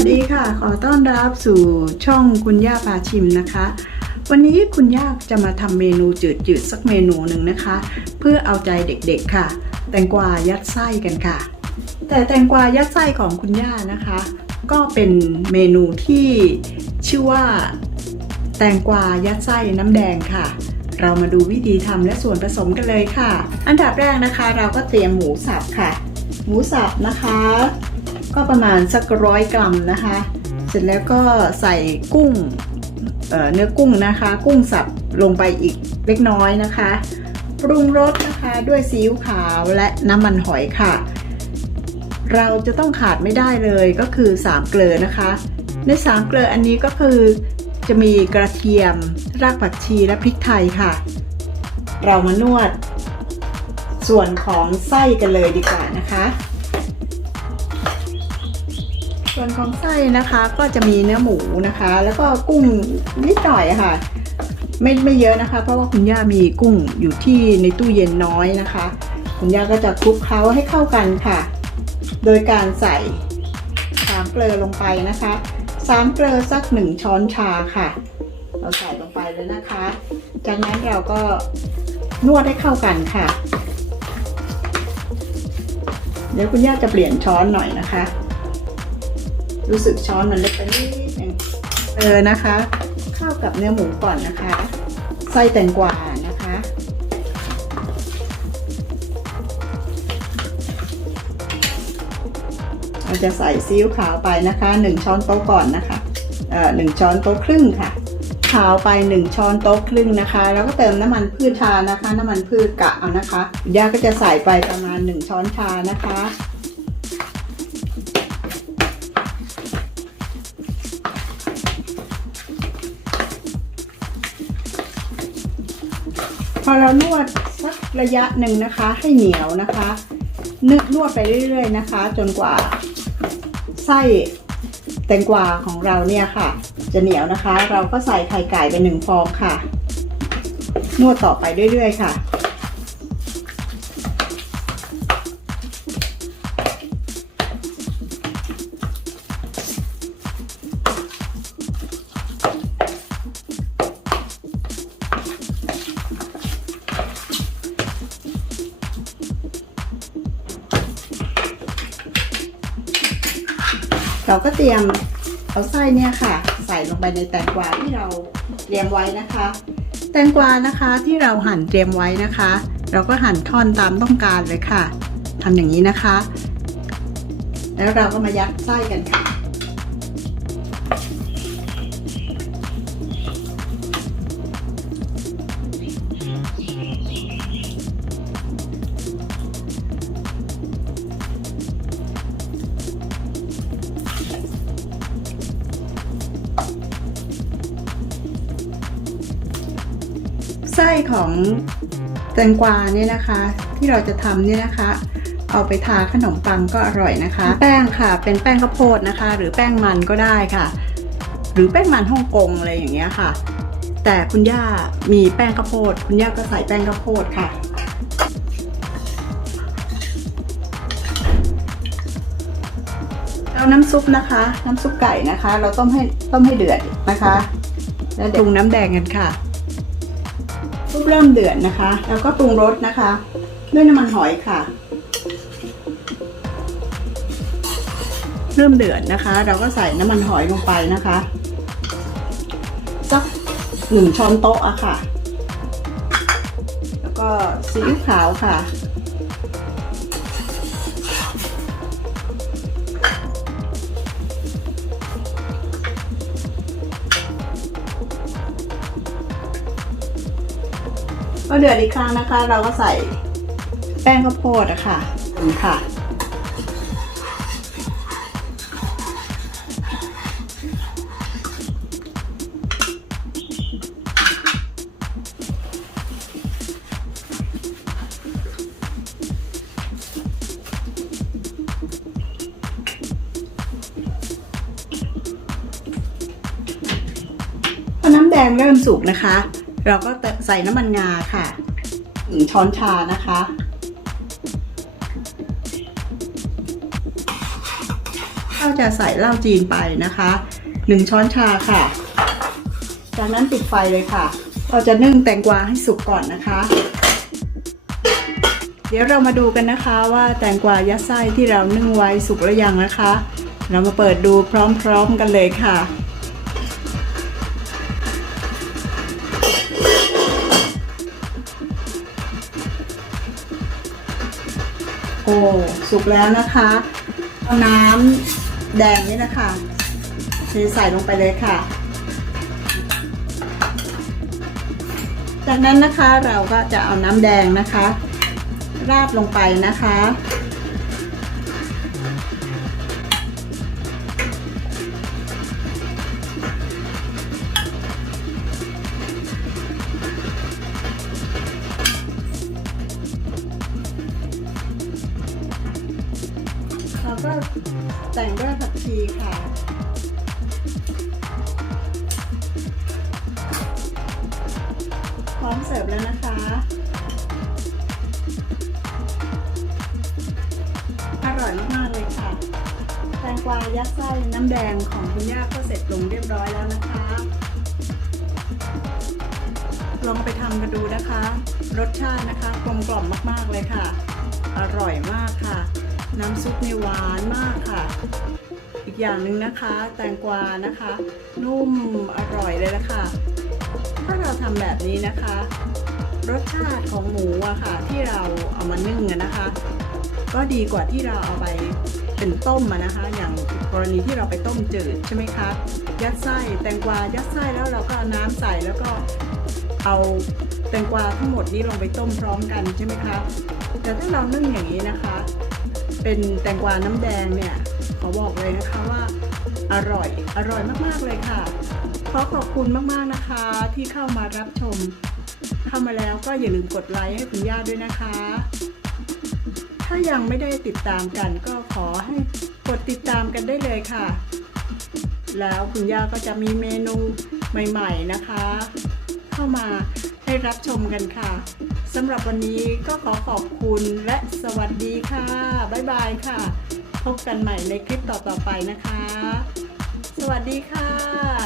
วัสดีค่ะ ขอต้อนรับสู่ช่องคุณย่าพาชิมนะคะ วันนี้คุณย่าจะมาทำเมนูจืดๆสักเมนูหนึ่งนะคะ เพื่อเอาใจเด็กๆค่ะ แตงกวายัดไส้กันค่ะ แต่แตงกวายัดไส้ของคุณย่านะคะ ก็เป็นเมนูที่ชื่อว่า แตงกวายัดไส้น้ำแดงค่ะ เรามาดูวิธีทำและส่วนผสมกันเลยค่ะ อันดับแรกนะคะ เราก็เตรียมหมูสับค่ะ หมูสับนะคะ ก็ประมาณสักร้อยกรัมนะคะ เสร็จแล้วก็ใส่กุ้งเอ่อเนื้อกุ้งนะคะ กุ้งสับลงไปอีกเล็กน้อยนะคะ ปรุงรสนะคะด้วยซีอิ๊วขาวและน้ำมันหอยค่ะ เราจะต้องขาดไม่ได้เลยก็คือ3เกลือนะคะ ใน3เกลืออันนี้ก็คือจะมีกระเทียม รากผักชีและพริกไทยค่ะ เรามานวด ส่วนของไส้กันเลยดีกว่านะคะ ส่วนของไส้นะคะก็จะมีเนื้อหมูนะคะ แล้วก็กุ้งนิดหน่อยค่ะ ไม่ไม่เยอะนะคะ เพราะว่าคุณย่ามีกุ้งอยู่ที่ในตู้เย็นน้อยนะคะ คุณย่าก็จะคลุกเคล้าให้เข้ากันค่ะ โดยการใส่สามเกลือลงไปนะคะสามเกลือสักหนึ่งช้อนชาค่ะ เราใส่ลงไปเลยนะคะ จากนั้นเราก็นวดให้เข้ากันค่ะ เดี๋ยวคุณย่าจะเปลี่ยนช้อนหน่อยนะคะ รู้สึกช้อนมันเล็กไปนิดนึงเออนะคะ ข้าวกับเนื้อหมูก่อนนะคะไส้แตงกวานะคะเราจะใส่ซีอิ๊วขาวไปนะคะหนึ่งช้อนโต๊ะก่อนนะคะเอ่อหนึ่งช้อนโต๊ะครึ่งค่ะ ขาวไปหนึ่งช้อนโต๊ะครึ่งนะคะ แล้วก็เติมน้ำมันพืชชานะคะ น้ำมันพืชกะเอานะคะย่าก็จะใส่ไปประมาณหนึ่งช้อนชานะคะ อเรานวดสักระยะหนึ่งนะคะ ให้เหนียวนะคะนึกนวดไปเรื่อยๆนะคะ จนกว่าไส้แตงกวาของเราเนี่ยค่ะ จะเหนียวนะคะ เราก็ใส่ไข่ไก่ไปหนึ่งฟองค่ะ นวดต่อไปเรื่อยๆค่ะ เราก็เตรียมเอาไส้เนี่ยค่ะ ใส่ลงไปในแตงกวาที่เราเตรียมไว้นะคะ แตงกวานะคะที่เราหั่นเตรียมไว้นะคะ เราก็หั่นท่อนตามต้องการเลยค่ะทำอย่างนี้นะคะ แล้วเราก็มายัดไส้กันค่ะ ไส้ของแตงกวาเนี่ยนะคะ ที่เราจะทำเนี่ยนะคะ เอาไปทาขนมปังก็อร่อยนะคะ แป้งค่ะ เป็นแป้งข้าวโพดนะคะ หรือแป้งมันก็ได้ค่ะ หรือแป้งมันฮ่องกงอะไรอย่างเงี้ยค่ะ แต่คุณย่ามีแป้งข้าวโพด คุณย่าก็ใส่แป้งข้าวโพดค่ะเอาน้ำซุปนะคะ น้ำซุปไก่นะคะ เราต้มให้ต้มให้เดือดนะคะ แล้วเดี๋ยวปรุงน้ำแดงกันค่ะ ซุปเริ่มเดือดนะคะ แล้วก็ปรุงรสนะคะ ด้วยน้ำมันหอยค่ะ เริ่มเดือดนะคะ เราก็ใส่น้ำมันหอยลงไปนะคะสักหนึ่งช้อนโต๊ะอะค่ะ แล้วก็ซีอิ๊วขาวค่ะ ก็เดือดอีกครั้งนะคะ เราก็ใส่แป้งข้าวโพดอะค่ะค่ะ พอน้ำแดงเริ่มสุกนะคะ เราก็เติ ใส่น้ำมันงาค่ะหนึ่งช้อนชานะคะพก็จะใส่เหล้าจีนไปนะคะหนึ่งช้อนชาค่ะ จากนั้นปิดไฟเลยค่ะ เราจะนึ่งแตงกวาให้สุกก่อนนะคะ เดี๋ยวเรามาดูกันนะคะว่าแตงกวายัดไส้ที่เรานึ่งไว้สุกหรือยังนะคะ เรามาเปิดดูพร้อมๆกันเลยค่ะ โอ้สุกแล้วนะคะเอาน้ำแดงนี่นะคะเทใส่ลงไปเลยค่ะ จากนั้นนะคะเราก็จะเอาน้ำแดงนะคะ ราดลงไปนะคะ ก็แต่งด้วยผักชีค่ะพร้อมเสิร์ฟแล้วนะคะอร่อยมากๆเลยค่ะ แตงกวายัดไส้น้ำแดงของคุณย่าก็เสร็จลงเรียบร้อยแล้วนะคะ ลองไปทำกันดูนะคะ รสชาตินะคะกลมกล่อมมากๆเลยค่ะ อร่อยมากค่ะ น้ำซุปนี่หวานมากค่ะ อีกอย่างหนึ่งนะคะ แตงกวานะคะ นุ่มอร่อยเลยละค่ะ ถ้าเราทำแบบนี้นะคะ รสชาติของหมูอะค่ะ ที่เราเอามานึ่งนะคะ ก็ดีกว่าที่เราเอาไปเป็นต้มอะนะคะ อย่างกรณีที่เราไปต้มจืดใช่ไหมคะยัดไส้แตงกวายัดไส้แล้วเราก็เอาน้ำใส่แล้วก็เอาแตงกวาทั้งหมดนี้ลงไปต้มพร้อมกันใช่ไหมคะแต่ถ้าเรานึ่งอย่างนี้นะคะ เป็นแตงกวาน้ำแดงเนี่ยขอบอกเลยนะคะว่าอร่อยอร่อยมากๆเลยค่ะ ขอขอบคุณมากๆนะคะที่เข้ามารับชม เข้ามาแล้วก็อย่าลืมกดไลค์ให้คุณย่าด้วยนะคะ ถ้ายังไม่ได้ติดตามกันก็ขอให้กดติดตามกันได้เลยค่ะ แล้วคุณย่าก็จะมีเมนูใหม่ ๆนะคะ เข้ามาให้รับชมกันค่ะ สำหรับวันนี้ก็ขอขอบคุณและสวัสดีค่ะ บ๊ายบายค่ะ พบกันใหม่ในคลิปต่อๆไปนะคะ สวัสดีค่ะ